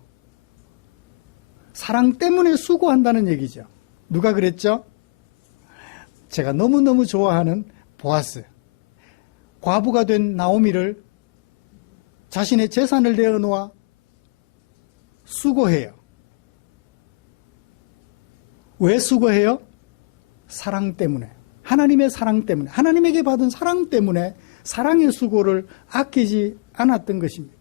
사랑 때문에 수고한다는 얘기죠. 누가 그랬죠? 제가 너무너무 좋아하는 보아스. 과부가 된 나오미를 자신의 재산을 내어놓아 수고해요. 왜 수고해요? 사랑 때문에. 하나님의 사랑 때문에. 하나님에게 받은 사랑 때문에 사랑의 수고를 아끼지 않았던 것입니다.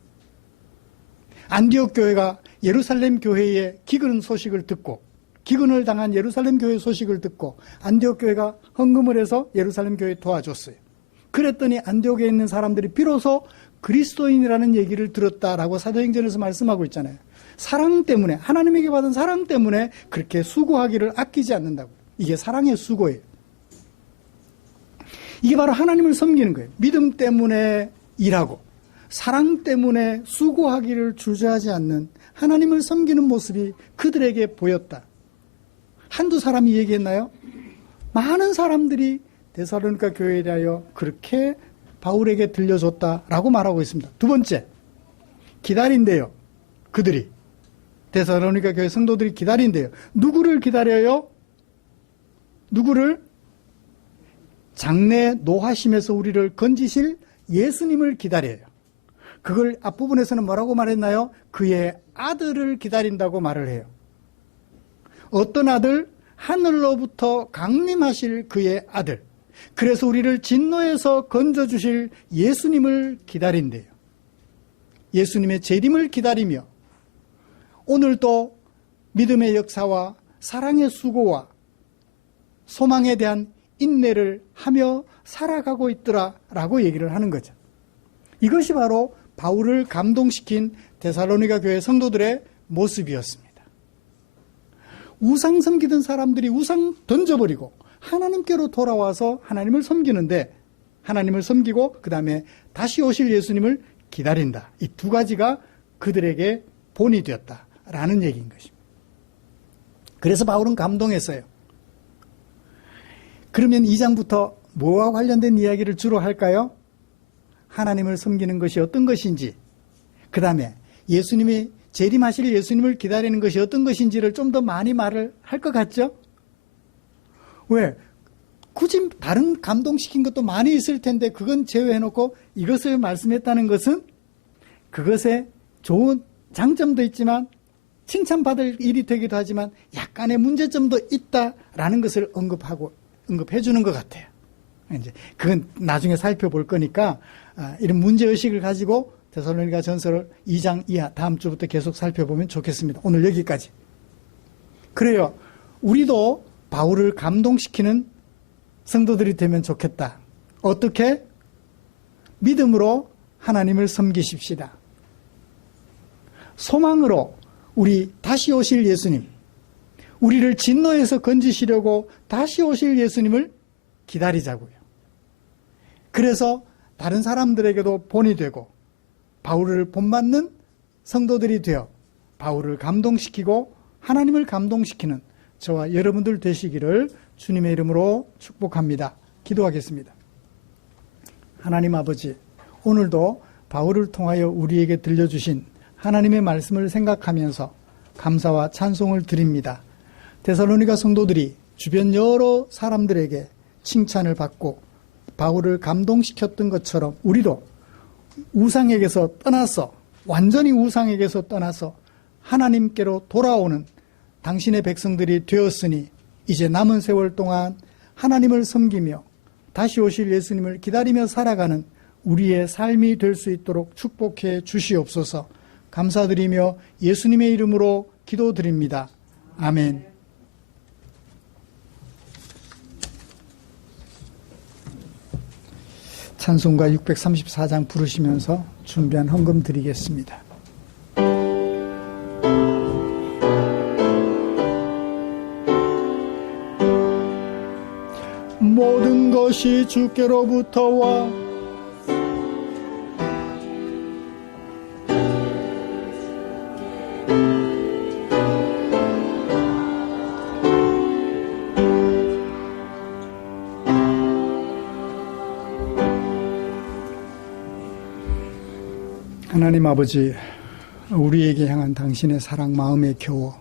안디옥 교회가 예루살렘 교회의 기근 소식을 듣고, 기근을 당한 예루살렘 교회 소식을 듣고 안디옥 교회가 헌금을 해서 예루살렘 교회에 도와줬어요. 그랬더니 안디옥에 있는 사람들이 비로소 그리스도인이라는 얘기를 들었다라고 사도행전에서 말씀하고 있잖아요. 사랑 때문에, 하나님에게 받은 사랑 때문에 그렇게 수고하기를 아끼지 않는다고. 이게 사랑의 수고예요. 이게 바로 하나님을 섬기는 거예요. 믿음 때문에 일하고 사랑 때문에 수고하기를 주저하지 않는 하나님을 섬기는 모습이 그들에게 보였다. 한두 사람이 얘기했나요? 많은 사람들이 데살로니가 교회에 대하여 그렇게 바울에게 들려줬다라고 말하고 있습니다. 두 번째, 기다린대요. 그들이. 데살로니가 교회 성도들이 기다린대요. 누구를 기다려요? 누구를? 장래 노하심에서 우리를 건지실 예수님을 기다려요. 그걸 앞부분에서는 뭐라고 말했나요? 그의 아들을 기다린다고 말을 해요. 어떤 아들? 하늘로부터 강림하실 그의 아들. 그래서 우리를 진노에서 건져주실 예수님을 기다린대요. 예수님의 재림을 기다리며 오늘도 믿음의 역사와 사랑의 수고와 소망에 대한 인내를 하며 살아가고 있더라라고 얘기를 하는 거죠. 이것이 바로 바울을 감동시킨 데살로니가 교회 성도들의 모습이었습니다. 우상 섬기던 사람들이 우상 던져버리고 하나님께로 돌아와서 하나님을 섬기는데, 하나님을 섬기고 그 다음에 다시 오실 예수님을 기다린다. 이 두 가지가 그들에게 본이 되었다라는 얘기인 것입니다. 그래서 바울은 감동했어요. 그러면 2장부터 뭐와 관련된 이야기를 주로 할까요? 하나님을 섬기는 것이 어떤 것인지, 그 다음에 예수님이 재림하실 예수님을 기다리는 것이 어떤 것인지를 좀 더 많이 말을 할 것 같죠? 왜? 굳이 다른 감동시킨 것도 많이 있을 텐데 그건 제외해놓고 이것을 말씀했다는 것은 그것에 좋은 장점도 있지만 칭찬받을 일이 되기도 하지만 약간의 문제점도 있다라는 것을 언급해 주는 것 같아요. 이제 그건 나중에 살펴볼 거니까 이런 문제의식을 가지고 데살로니가 전서를 2장 이하 다음 주부터 계속 살펴보면 좋겠습니다. 오늘 여기까지. 그래요. 우리도 바울을 감동시키는 성도들이 되면 좋겠다. 어떻게? 믿음으로 하나님을 섬기십시다. 소망으로 우리 다시 오실 예수님, 우리를 진노에서 건지시려고 다시 오실 예수님을 기다리자고요. 그래서 다른 사람들에게도 본이 되고 바울을 본받는 성도들이 되어 바울을 감동시키고 하나님을 감동시키는 저와 여러분들 되시기를 주님의 이름으로 축복합니다. 기도하겠습니다. 하나님 아버지, 오늘도 바울을 통하여 우리에게 들려주신 하나님의 말씀을 생각하면서 감사와 찬송을 드립니다. 데살로니가 성도들이 주변 여러 사람들에게 칭찬을 받고 바울을 감동시켰던 것처럼 우리도 우상에게서 떠나서, 완전히 우상에게서 떠나서 하나님께로 돌아오는 당신의 백성들이 되었으니 이제 남은 세월 동안 하나님을 섬기며 다시 오실 예수님을 기다리며 살아가는 우리의 삶이 될 수 있도록 축복해 주시옵소서. 감사드리며 예수님의 이름으로 기도드립니다. 아멘. 찬송가 634장 부르시면서 준비한 헌금 드리겠습니다. 모든 것이 주께로부터 와 하나님 아버지, 우리에게 향한 당신의 사랑 마음에 겨워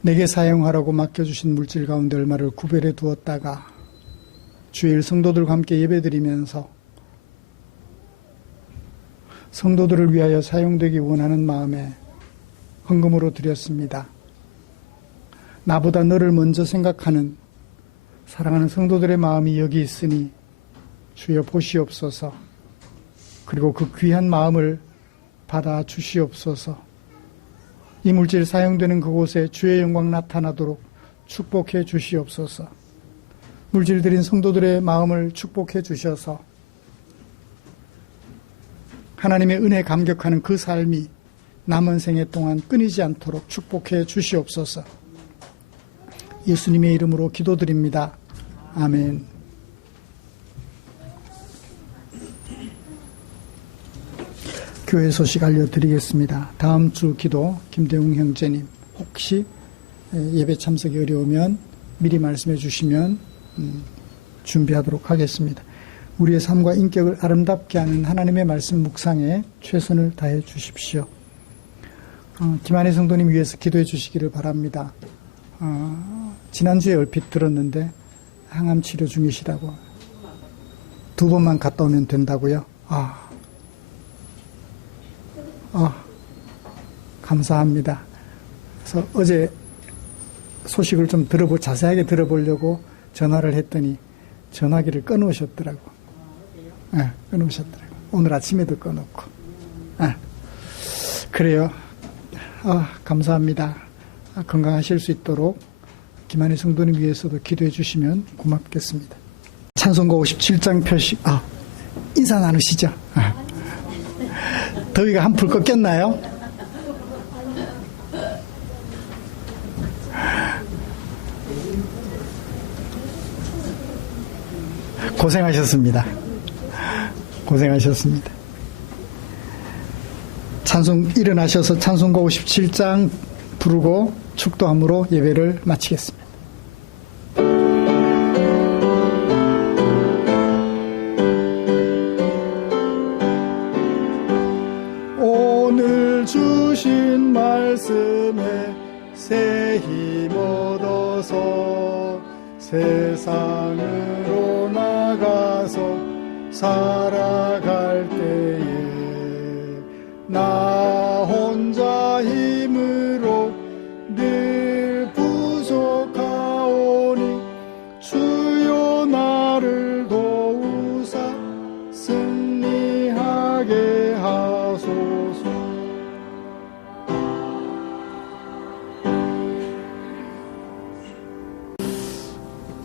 내게 사용하라고 맡겨주신 물질 가운데 얼마를 구별해 두었다가 주일 성도들과 함께 예배드리면서 성도들을 위하여 사용되기 원하는 마음에 헌금으로 드렸습니다. 나보다 너를 먼저 생각하는 사랑하는 성도들의 마음이 여기 있으니 주여 보시옵소서. 그리고 그 귀한 마음을 받아 주시옵소서. 이 물질 사용되는 그곳에 주의 영광 나타나도록 축복해 주시옵소서. 물질 드린 성도들의 마음을 축복해 주셔서 하나님의 은혜 감격하는 그 삶이 남은 생애 동안 끊이지 않도록 축복해 주시옵소서. 예수님의 이름으로 기도드립니다. 아멘. 교회 소식 알려드리겠습니다. 다음 주 기도 김대웅 형제님, 혹시 예배 참석이 어려우면 미리 말씀해 주시면 준비하도록 하겠습니다. 우리의 삶과 인격을 아름답게 하는 하나님의 말씀 묵상에 최선을 다해 주십시오. 김한희 성도님 위해서 기도해 주시기를 바랍니다. 지난주에 얼핏 들었는데 항암 치료 중이시라고. 2번만 갔다 오면 된다고요? 감사합니다. 그래서 어제 소식을 좀 자세하게 들어보려고 전화를 했더니 전화기를 꺼놓으셨더라고. 꺼놓으셨더라고. 오늘 아침에도 꺼놓고. 그래요. 감사합니다. 건강하실 수 있도록 김한희 성도님 위해서도 기도해 주시면 고맙겠습니다. 찬송가 57장 표시, 인사 나누시죠. 더위가 한풀 꺾였나요? 고생하셨습니다. 고생하셨습니다. 일어나셔서 찬송가 57장 부르고 축도함으로 예배를 마치겠습니다. 오늘 주신 말씀에 새 힘 얻어서 세상으로 나가서 살아갈 때에 나 혼자 힘으로 늘 부족하오니 주여 나를 도우사 승리하게 하소서.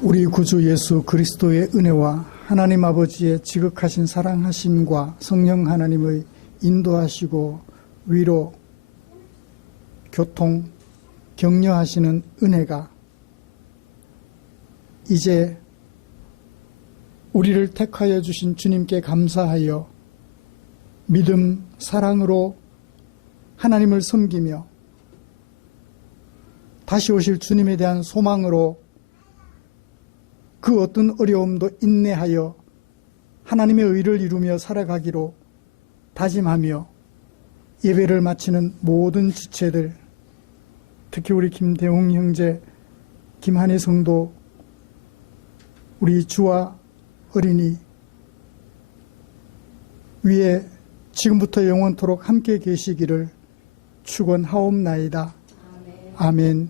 우리 구주 예수 그리스도의 은혜와 하나님 아버지의 지극하신 사랑하심과 성령 하나님의 인도하시고 위로, 교통, 격려하시는 은혜가 이제 우리를 택하여 주신 주님께 감사하여 믿음, 사랑으로 하나님을 섬기며 다시 오실 주님에 대한 소망으로 그 어떤 어려움도 인내하여 하나님의 의를 이루며 살아가기로 다짐하며 예배를 마치는 모든 지체들, 특히 우리 김대웅 형제, 김한희 성도, 우리 주와 어린이 위에 지금부터 영원토록 함께 계시기를 축원하옵나이다. 아멘.